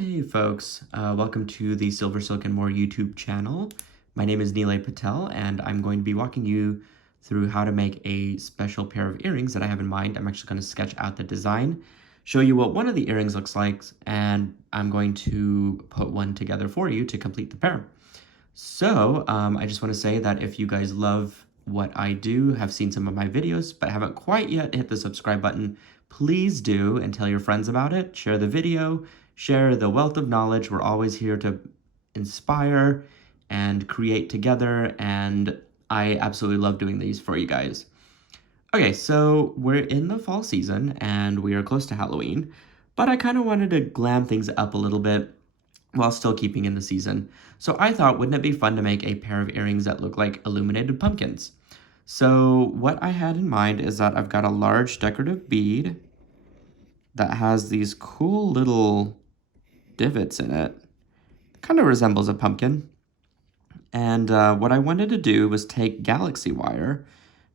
Hey folks, welcome to the SilverSilk and More YouTube channel. My name is Nilay Patel and I'm going to be walking you through how to make a special pair of earrings that I have in mind. I'm actually going to sketch out the design, show you what one of the earrings looks like, and I'm going to put one together for you to complete the pair. So I just want to say that if you guys love what I do, have seen some of my videos, but haven't quite yet hit the subscribe button, please do and tell your friends about it. Share the video, share the wealth of knowledge. We're always here to inspire and create together, and I absolutely love doing these for you guys. Okay, so we're in the fall season and we are close to Halloween, but I kind of wanted to glam things up a little bit while still keeping in the season. So I thought, wouldn't it be fun to make a pair of earrings that look like illuminated pumpkins? So what I had in mind is that I've got a large decorative bead that has these cool little divots in it. Kind of resembles a pumpkin. And what I wanted to do was take galaxy wire,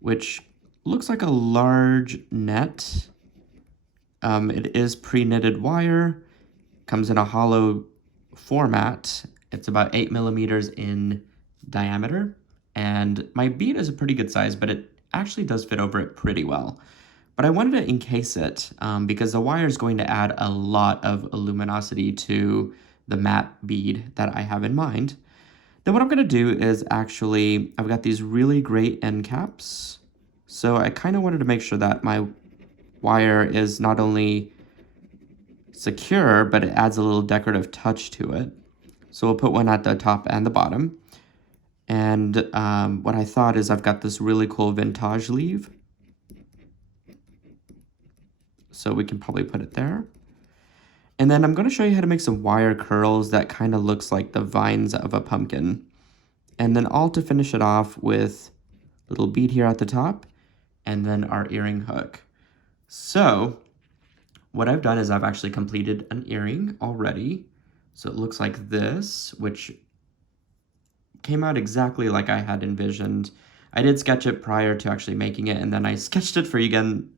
which looks like a large net. It is pre-knitted wire, comes in a hollow format. It's about 8 millimeters in diameter, and my bead is a pretty good size, but it actually does fit over it pretty well. But I wanted to encase it because the wire is going to add a lot of luminosity to the matte bead that I have in mind. Then what I'm going to do is I've got these really great end caps. So I kind of wanted to make sure that my wire is not only secure, but it adds a little decorative touch to it. So we'll put one at the top and the bottom. And what I thought is I've got this really cool vintage leaf. So we can probably put it there. And then I'm going to show you how to make some wire curls that kind of looks like the vines of a pumpkin. And then all to finish it off with a little bead here at the top and then our earring hook. So what I've done is I've actually completed an earring already. So it looks like this, which came out exactly like I had envisioned. I did sketch it prior to actually making it, and then I sketched it for you again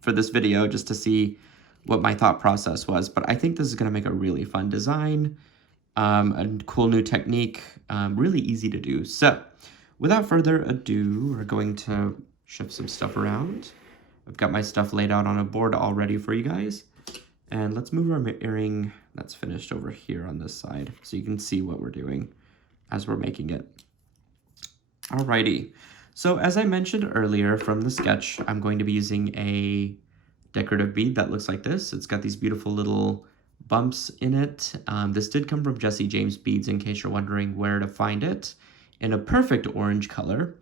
for this video just to see what my thought process was. But I think this is going to make a really fun design, a cool new technique, really easy to do. So without further ado, we're going to shift some stuff around. I've got my stuff laid out on a board all ready for you guys. And let's move our earring that's finished over here on this side so you can see what we're doing as we're making it. Alrighty, so as I mentioned earlier from the sketch, I'm going to be using a decorative bead that looks like this. It's got these beautiful little bumps in it. This did come from Jesse James Beads, in case you're wondering where to find it, in a perfect orange color.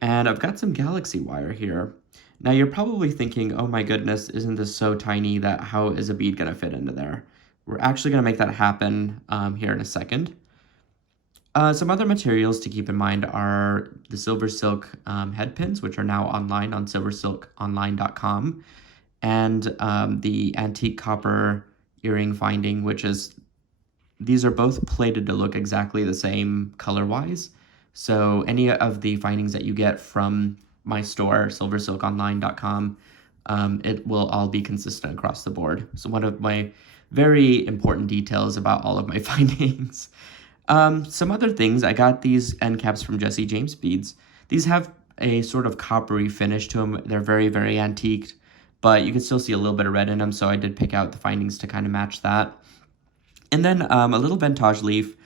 And I've got some galaxy wire here. Now you're probably thinking, oh my goodness, isn't this so tiny that how is a bead gonna fit into there? We're actually gonna make that happen here in a second. Some other materials to keep in mind are the SilverSilk head pins, which are now online on silversilkonline.com, and the antique copper earring finding, these are both plated to look exactly the same color-wise. So any of the findings that you get from my store, silversilkonline.com, it will all be consistent across the board. So one of my very important details about all of my findings. Some other things, I got these end caps from Jesse James Beads. These have a sort of coppery finish to them. They're very, very antiqued, but you can still see a little bit of red in them, so I did pick out the findings to kind of match that. And then a little vintage leaf,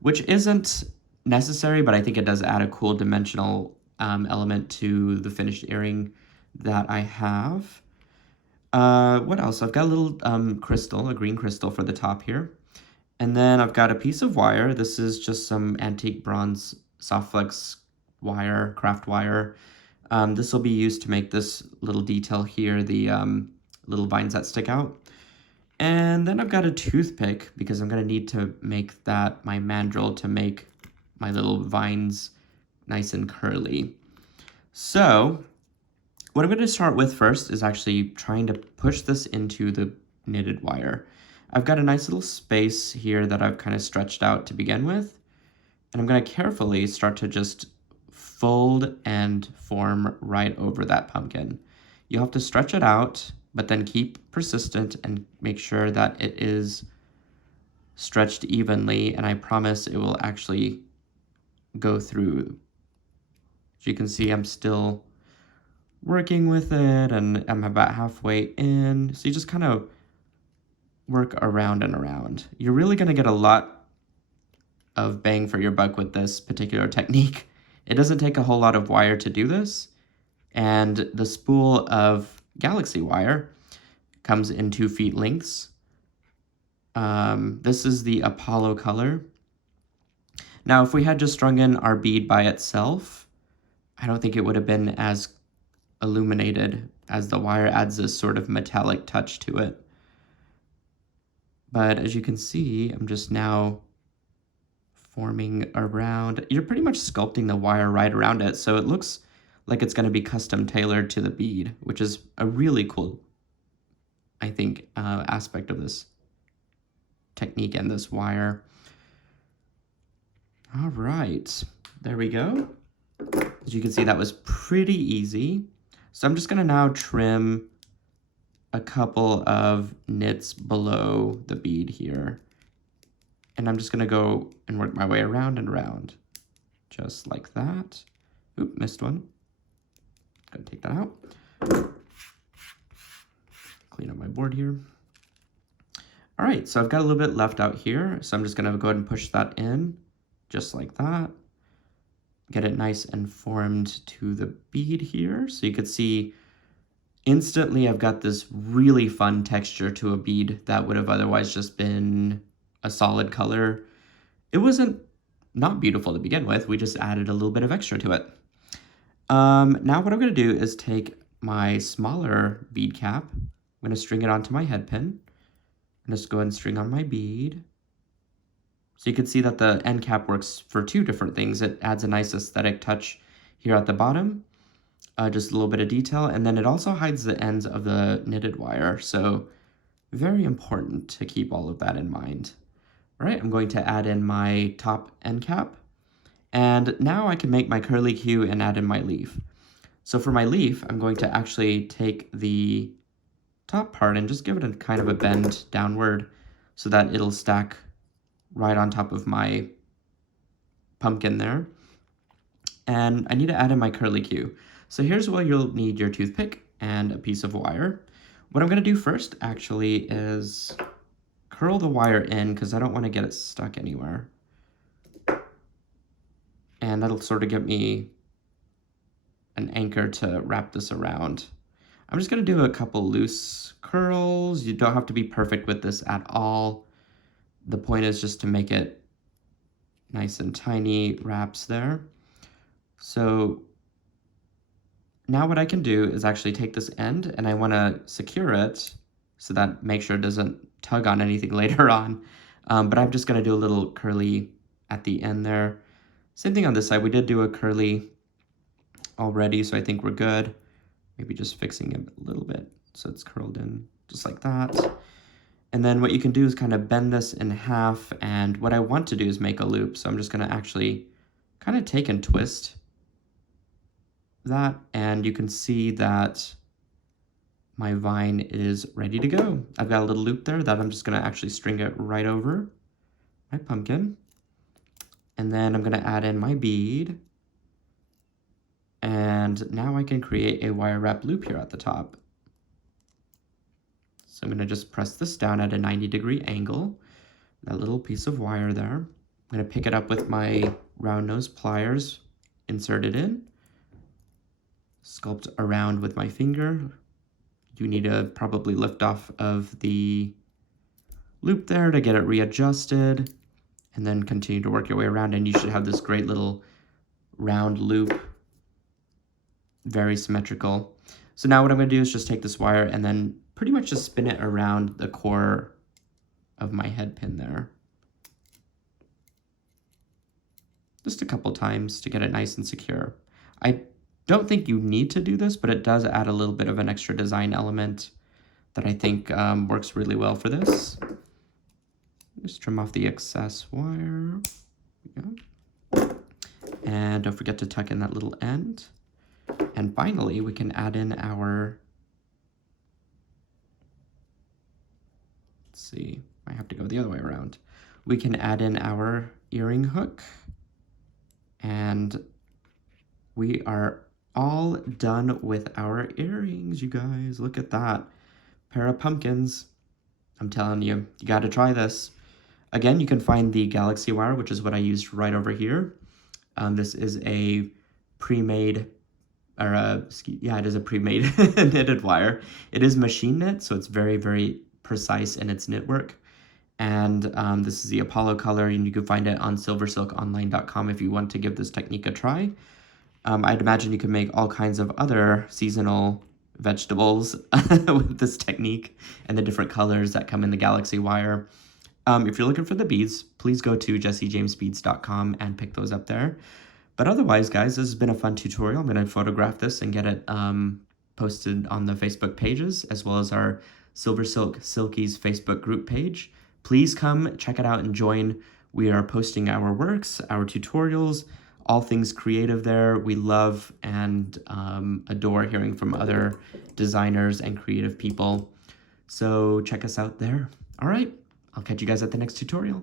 which isn't necessary, but I think it does add a cool dimensional element to the finished earring that I have. What else? I've got a little crystal, a green crystal for the top here. And then I've got a piece of wire. This is just some antique bronze soft flex wire, craft wire. This will be used to make this little detail here, the little vines that stick out. And then I've got a toothpick because I'm going to need to make that my mandrel to make my little vines nice and curly. So what I'm going to start with first is actually trying to push this into the knitted wire. I've got a nice little space here that I've kind of stretched out to begin with, and I'm going to carefully start to just fold and form right over that pumpkin. You'll have to stretch it out, but then keep persistent and make sure that it is stretched evenly, and I promise it will actually go through. As you can see, I'm still working with it, and I'm about halfway in. So you just kind of work around and around. You're really going to get a lot of bang for your buck with this particular technique. It doesn't take a whole lot of wire to do this, and the spool of galaxy wire comes in 2 feet lengths. This is the Apollo color. Now, if we had just strung in our bead by itself, I don't think it would have been as illuminated, as the wire adds this sort of metallic touch to it. But as you can see, I'm just now forming around. You're pretty much sculpting the wire right around it, so it looks like it's going to be custom tailored to the bead, which is a really cool, I think, aspect of this technique and this wire. All right, there we go. As you can see, that was pretty easy. So I'm just going to now trim a couple of knits below the bead here. And I'm just going to go and work my way around and around, just like that. Oop, missed one. Gotta take that out. Clean up my board here. All right, so I've got a little bit left out here, so I'm just going to go ahead and push that in, just like that. Get it nice and formed to the bead here. So you could see instantly I've got this really fun texture to a bead that would have otherwise just been a solid color. It wasn't not beautiful to begin with. We just added a little bit of extra to it. Now what I'm going to do is take my smaller bead cap. I'm going to string it onto my head pin. And just go ahead and string on my bead. So you can see that the end cap works for 2 different things. It adds a nice aesthetic touch here at the bottom, just a little bit of detail, and then it also hides the ends of the knitted wire. So very important to keep all of that in mind. All right, I'm going to add in my top end cap, and now I can make my curly Q and add in my leaf. So for my leaf, I'm going to actually take the top part and just give it a kind of a bend downward so that it'll stack right on top of my pumpkin there. And I need to add in my curly Q. So here's where you'll need your toothpick and a piece of wire. What I'm going to do first actually is curl the wire in because I don't want to get it stuck anywhere. And that'll sort of give me an anchor to wrap this around. I'm just going to do a couple loose curls. You don't have to be perfect with this at all. The point is just to make it nice and tiny wraps there. So now what I can do is actually take this end and I want to secure it so that make sure it doesn't tug on anything later on. But I'm just going to do a little curly at the end there. Same thing on this side. We did do a curly already, so I think we're good. Maybe just fixing it a little bit so it's curled in just like that. And then what you can do is kind of bend this in half, and what I want to do is make a loop. So I'm just going to actually kind of take and twist that, and you can see that my vine is ready to go. I've got a little loop there that I'm just going to actually string it right over my pumpkin. And then I'm going to add in my bead. And now I can create a wire wrap loop here at the top. So I'm going to just press this down at a 90-degree angle, that little piece of wire there. I'm going to pick it up with my round nose pliers, insert it in, sculpt around with my finger. You need to probably lift off of the loop there to get it readjusted, and then continue to work your way around, and you should have this great little round loop. Very symmetrical. So now what I'm going to do is just take this wire and then pretty much just spin it around the core of my head pin there. Just a couple times to get it nice and secure. I don't think you need to do this, but it does add a little bit of an extra design element that I think works really well for this. Just trim off the excess wire. There we go. And don't forget to tuck in that little end. And finally, we can add in our, let's see, I have to go the other way around. we can add in our earring hook. And we are all done with our earrings, you guys. Look at that. Pair of pumpkins. I'm telling you, you got to try this. Again, you can find the galaxy wire, which is what I used right over here. This is a pre-made, yeah, it is a pre-made knitted wire. It is machine knit, so it's very, very precise in its knit work. And this is the Apollo color, and you can find it on silversilkonline.com if you want to give this technique a try. I'd imagine you can make all kinds of other seasonal vegetables with this technique and the different colors that come in the galaxy wire. If you're looking for the beads, please go to jessiejamesbeads.com and pick those up there. But otherwise, guys, this has been a fun tutorial. I'm going to photograph this and get it posted on the Facebook pages, as well as our SilverSilk Silkies Facebook group page. Please come check it out and join. We are posting our works, our tutorials, all things creative there. We love and adore hearing from other designers and creative people. So check us out there. All right, I'll catch you guys at the next tutorial.